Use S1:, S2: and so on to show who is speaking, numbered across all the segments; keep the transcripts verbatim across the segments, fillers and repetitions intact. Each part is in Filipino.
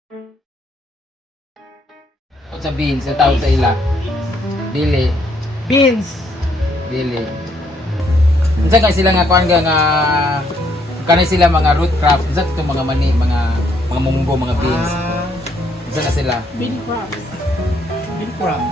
S1: Sa beans, sa tawag sa ila. Dili.
S2: Beans.
S1: Dili. Unsa kay sila nga kuan nga nga kanay sila mga root crops, unsa itong mga mani, mga mga munggo, mga beans.
S2: Ah,
S1: Unsa na sila?
S2: bean crops. Bean crops.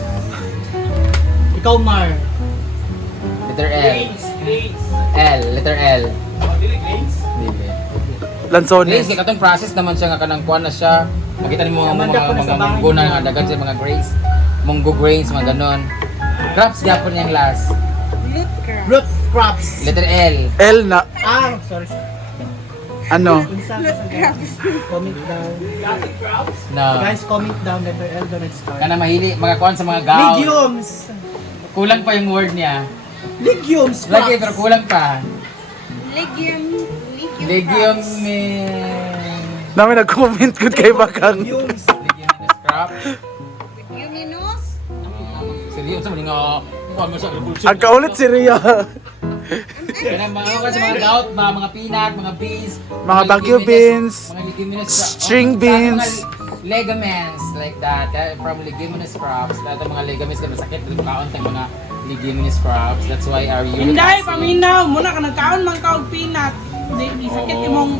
S2: Ikaw, Mar.
S1: Letter L.
S2: Grains. Grains.
S1: L, letter L.
S2: Oh, dili grains.
S1: Dili.
S3: Lanzones.
S1: Grains, kaya katong process naman siya nga kanang kuan na siya. Makita niyo mga
S2: Amanda
S1: mga
S2: ko na
S1: mga
S2: sa bahay
S1: munggo na
S2: niyo.
S1: nga dagan siya mga grains. Munggo grains, mga ganon. Crops gyapon yang last.
S2: Root crops.
S1: Letter L.
S3: L na,
S2: Ah, sorry.
S3: ano?
S2: Comment down.
S1: No.
S2: Guys, comment down. Letter L, the red star.
S1: Kana mahili mga kuan sa mga gaw.
S2: Legumes.
S1: Kulang pa yung word niya.
S2: Legumes.
S1: Lagi
S2: crops.
S1: pero kulang pa.
S4: Legume.
S1: Legume ni
S3: Namin nag-comment good kay Bakang.
S2: Legumes.
S1: leguminous crop.
S4: Leguminous.
S1: Seryoso man nga kuan mo sa agriculture.
S3: Ang kaulit si Ria.
S1: Kana mga kasi mga gout, mga mga peanut, mga beans,
S3: Mga Baguio
S1: leguminous-
S3: beans,
S1: mga leguminous cro-
S3: string
S1: oh,
S3: beans.
S1: mga ligaments like that. That from leguminous crops. Lahat ng mga ligaments kasi masakit dito kaon tang mga leguminous crops. That's why our unit
S5: Hindi,
S1: acid-
S5: paminaw. Muna ka nagkaon man ka og peanut. Hindi, di sakit
S1: Oo.
S5: imong...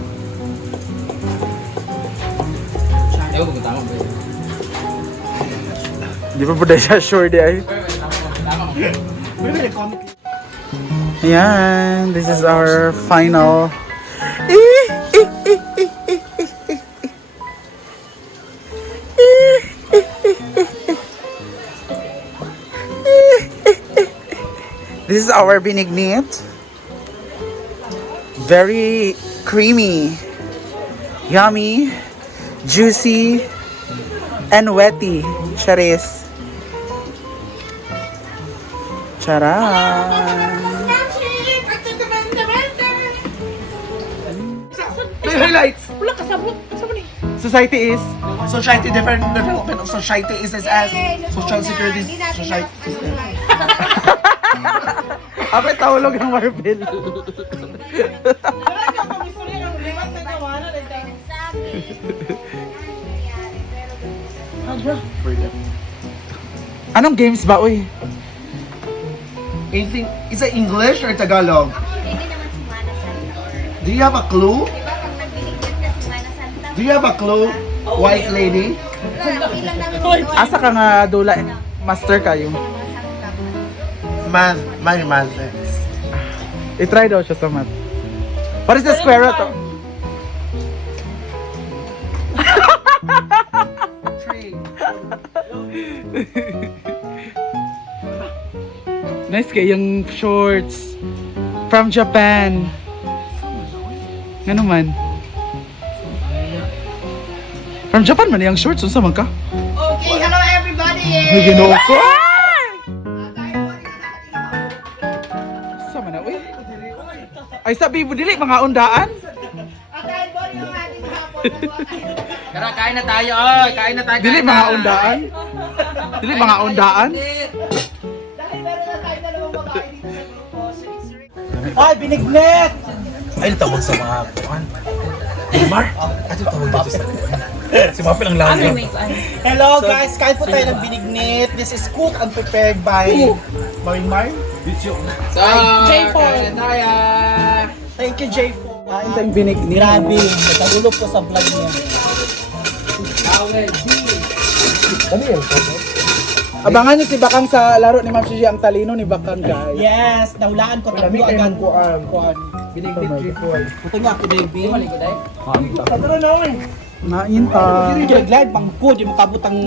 S1: Ewan ko kung tama ba yun.
S3: Di pa po dahil siya sure di ay.
S1: Pero, wait, tama ko, tama ko.
S2: Wait a minute, comment.
S3: Ayan, this is our final. Eh, eh, eh, eh, eh, eh, eh. Eh, eh, eh, eh, eh. This is our binignit. Very creamy, yummy, juicy, and wetty. Charis. Charan.
S2: May highlights.
S5: Wala ka sabot. Sabot ni.
S3: Society is
S2: Society, different development of society is as, as social security society system.
S3: Ape tawlog ng Marvel. Anong games ba, uy?
S2: Anything, is it English or Tagalog?
S4: Hindi naman si Mana Santa or...
S2: Do you have a clue?
S4: Di ba pag nagbinigyan ka si Mana Santa?
S2: Do you have a clue? White lady?
S4: Wala, ilang namin yung
S3: Asa ka nga dula, master kayo.
S2: Math, my math.
S3: I-try daw siya sa math. What is the square root? of-
S2: Tree.
S3: Nice kay yung shorts. From Japan. Nga naman. From Japan man yung shorts. Unsa man ka?
S4: Okay, hello everybody!
S3: May ginoo ko. Sa man na, uy. Ay sabi mo dili mga undaan.
S1: Tara, kain na tayo. Oy, kain na tayo.
S3: Dili
S1: kain na.
S3: mga undaan. Dili mga undaan.
S2: Ay, binignet!
S6: Ay, tawag sa mga kuhan. Mar? Ano tawag dito sa kuhan? Si Mapil ang lagi.
S2: Hello guys, kain po tayo ng binignit. This is cooked and prepared by Marimar.
S1: So,
S5: J four.
S1: kain na tayo.
S2: Thank you, J four.
S3: Kain tayong binig ni.
S2: Grabe, natagulog ko sa vlog niya.
S3: Abangan niyo si Bakang sa laro ni Ma'am Shishi, ang talino ni Bakang, guys.
S2: Yes, nahulaan ko tatlo agad. Kuan.
S3: Binignit J four.
S2: Ito nga ako, baby.
S3: Nain ta.
S2: Hindi, glad, bangko, di makabot ang...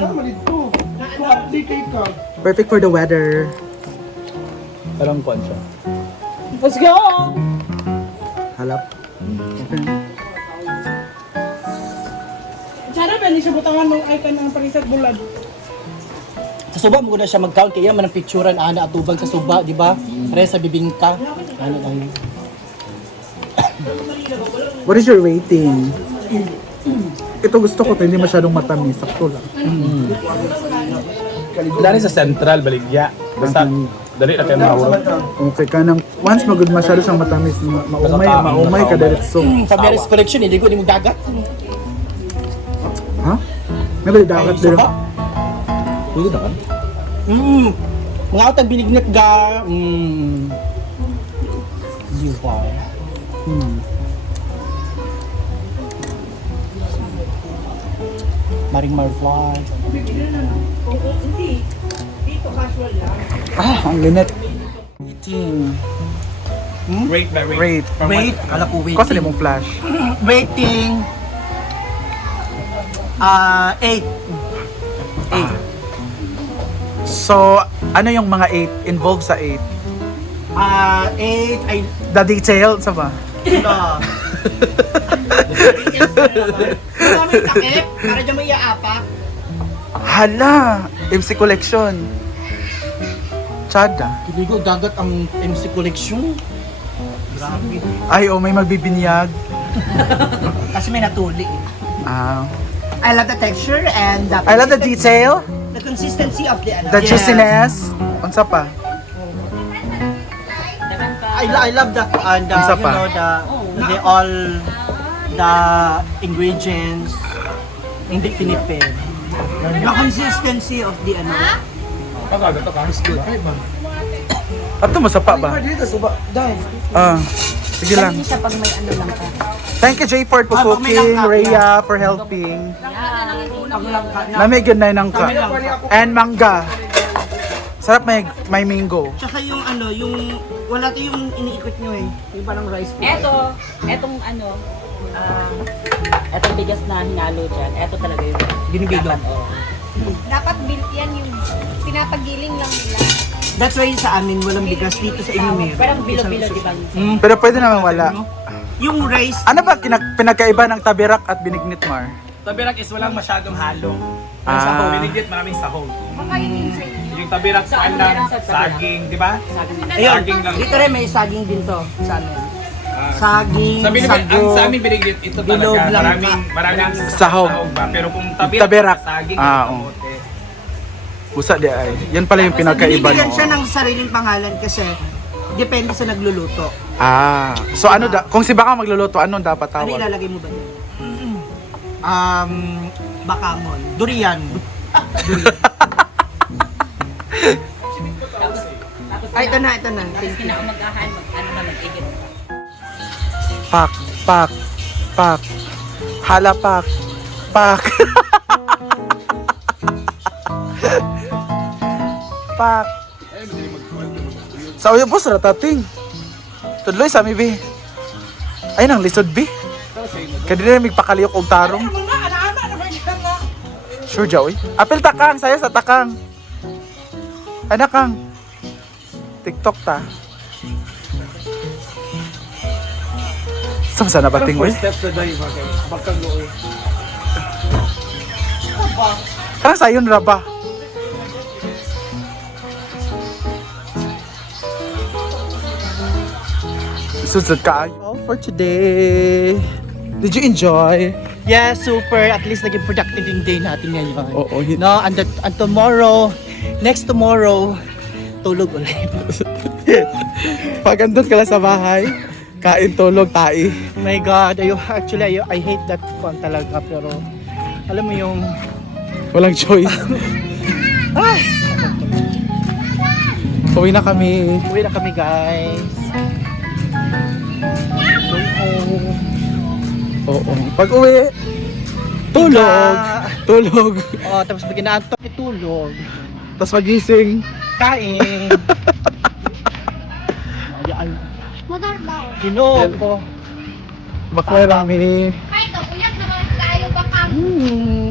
S3: Perfect for the weather.
S6: Alam kuhan siya.
S2: Let's go!
S3: Halap. Okay.
S5: Sarap ba ni siya butangan ng icon ng parisat bulad.
S2: Sa suba mo na siya mag-count, kaya man ang picturean, ana, atubang sa suba, di ba? Pare sa bibingka. Ano lang yun.
S3: What is your rating? Ito gusto ko, hindi masyadong matamis. Sakto lang.
S6: Dali sa Central, Baligya. Basta, dali na kayo mawag.
S3: Okay ka nang, once magud masyado siyang matamis, ma- maumay, maumay ka diretso.
S2: Sa Mary's Collection, hindi ko, hindi mo dagat.
S3: May bali dagat
S2: Ay,
S3: din.
S2: suba.
S6: Pwede naman.
S2: Mm. Mga utang binignit ga. Mm. Di ba? Mm. Maring Marfly.
S5: Hindi. Dito casual lang.
S3: Ah, ang linit. Eating.
S6: Rate by
S3: Rate.
S2: Wait, kala ko waiting.
S3: Kasi mong flash.
S2: Waiting. Ah, eight. Eight.
S3: So, ano yung mga eight involved sa eight?
S2: Ah, eight ay
S3: The detail, sa ba?
S2: ito. Maraming takip para dyan may iaapak.
S3: Hala! M C Collection. Chada.
S2: Kiligo dagat ang M C Collection. Grabe.
S3: Ay, oh, may magbibinyag.
S2: Kasi may natuli eh.
S3: Ah.
S2: I love the texture and the
S3: I love the detail.
S2: the consistency of the ano.
S3: The
S2: Yes.
S3: juiciness. Unsa pa?
S2: I, lo- I love the uh, the
S3: Isa
S2: you
S3: pa.
S2: know the the all the ingredients hindi tinipid. The consistency of the ano.
S6: Pagkaga to, kamis good.
S3: Ato masapa ba?
S6: Dito, suba. Dahil.
S3: Ah. Sige lang.
S4: siya pag may ano lang ka.
S3: Thank you, Jay Ford, for
S2: Ah, pag may
S3: cooking.
S2: langka,
S3: Rhea, for helping.
S2: Pag lang ka na.
S3: Lamig yun na yung nangka.
S2: Kami lang ka.
S3: And mangga. Sarap may, may mango.
S2: Tsaka yung ano, yung wala to yung iniikot nyo eh. Yung parang rice bowl.
S7: Eto, etong ano, ah, etong bigas na hinalo dyan, eto talaga yung
S2: Binibigo.
S7: dapat, oh.
S4: Dapat built yan yung pinapagiling lang nila.
S2: That's why sa amin walang bigas dito sa inyo meron.
S7: Parang bilo-bilo, di ba?
S2: Mm.
S3: Pero pwede naman wala.
S2: Yung rice,
S3: Ano ba kinak- pinagkaiba ng tabirak at binignit, Mar?
S6: Tabirak is walang masyadong halo.
S3: Ah.
S6: Ang sahog, binigit maraming sahog.
S4: Baka yun yung sa inyo.
S6: Yung tabirak
S7: Sa
S6: sa
S7: ano
S6: lang,
S7: meron sa tabirak?
S6: saging, di ba?
S2: ayun,
S6: Saging lang.
S2: dito rin may saging din to sa amin.
S6: Ah.
S2: Saging,
S6: Sa binigit, ang
S2: sago.
S6: sa amin binigit, ito
S2: Bilog
S6: talaga.
S2: lang
S6: Maraming, maraming
S3: Sahog.
S6: ba? Pero kung tabirak,
S3: Tabirak.
S6: saging,
S3: Ah,
S6: at
S3: oo.
S6: kamote.
S3: Busa di ay. Yan pala yung pinagkaiba
S2: Binibigyan
S3: no.
S2: siya ng sariling pangalan kasi depende sa nagluluto.
S3: Ah. So ano da kung si Baka magluluto, ano dapat
S2: Ano
S3: tawag?
S2: ilalagay mo ba niya? Um, bakamon. Durian. Durian. Ay, ito na, ito na.
S7: Tapos kinaumagahan, mag, ano na, mag-igit.
S3: Pak, pak, pak. Hala pak. Pak. pak. Sa uyo po sa ratating. Tudloy sa mi bi. Ay nang lisod bi. Kadiri na migpakaliyok og tarong.
S5: Ano na, ana-ana na ba yan na?
S3: Sure jaw eh. Apil takang saya sa takang. Ana kang. TikTok ta. Saan sana bating
S6: Pero
S3: we?
S6: four steps na dahil ba? Pagkagoy.
S3: Karang sayon ra ba? Susod ka. All for today. Did you enjoy?
S2: Yeah, super. At least naging productive yung day natin ngayon.
S3: Oo. hin-
S2: No, and, that, and tomorrow, next tomorrow, tulog ulit.
S3: Pag andun ka lang sa bahay, kain, tulog, tai.
S2: My God, ayo actually, ayo, I hate that one talaga. Pero, alam mo yung,
S3: Walang choice.
S2: ay,
S3: Uwi na kami.
S2: uwi na kami guys. Going home.
S3: Oo. Pag uwi, tulog.
S2: Ika.
S3: Tulog.
S2: Oh, tapos pag inaantok, itulog.
S3: Tapos magising.
S2: Kain. Ayan.
S4: Motor daw.
S2: Kinoko.
S3: Bakla lang mi.
S4: Ay, ito, uyak naman tayo baka.
S2: Hmm.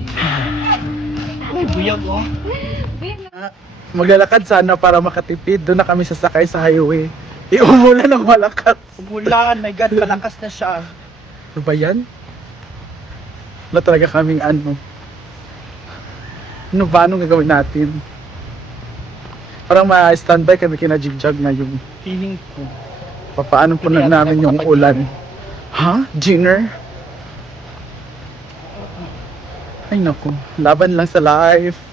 S2: Ay, buyag oh.
S3: Maglalakad sana para makatipid. Doon na kami sasakay sa highway. Iumulan ng malakas.
S2: Umulan, my God, malakas na siya.
S3: Ano ba yan? Wala talaga kaming ano. Ano ba? Anong gagawin natin? Parang ma-standby kami kina Jigjag na yung
S2: Feeling ko.
S3: papaano po na namin yung ulan. Ha? Dinner? Ay naku, laban lang sa life.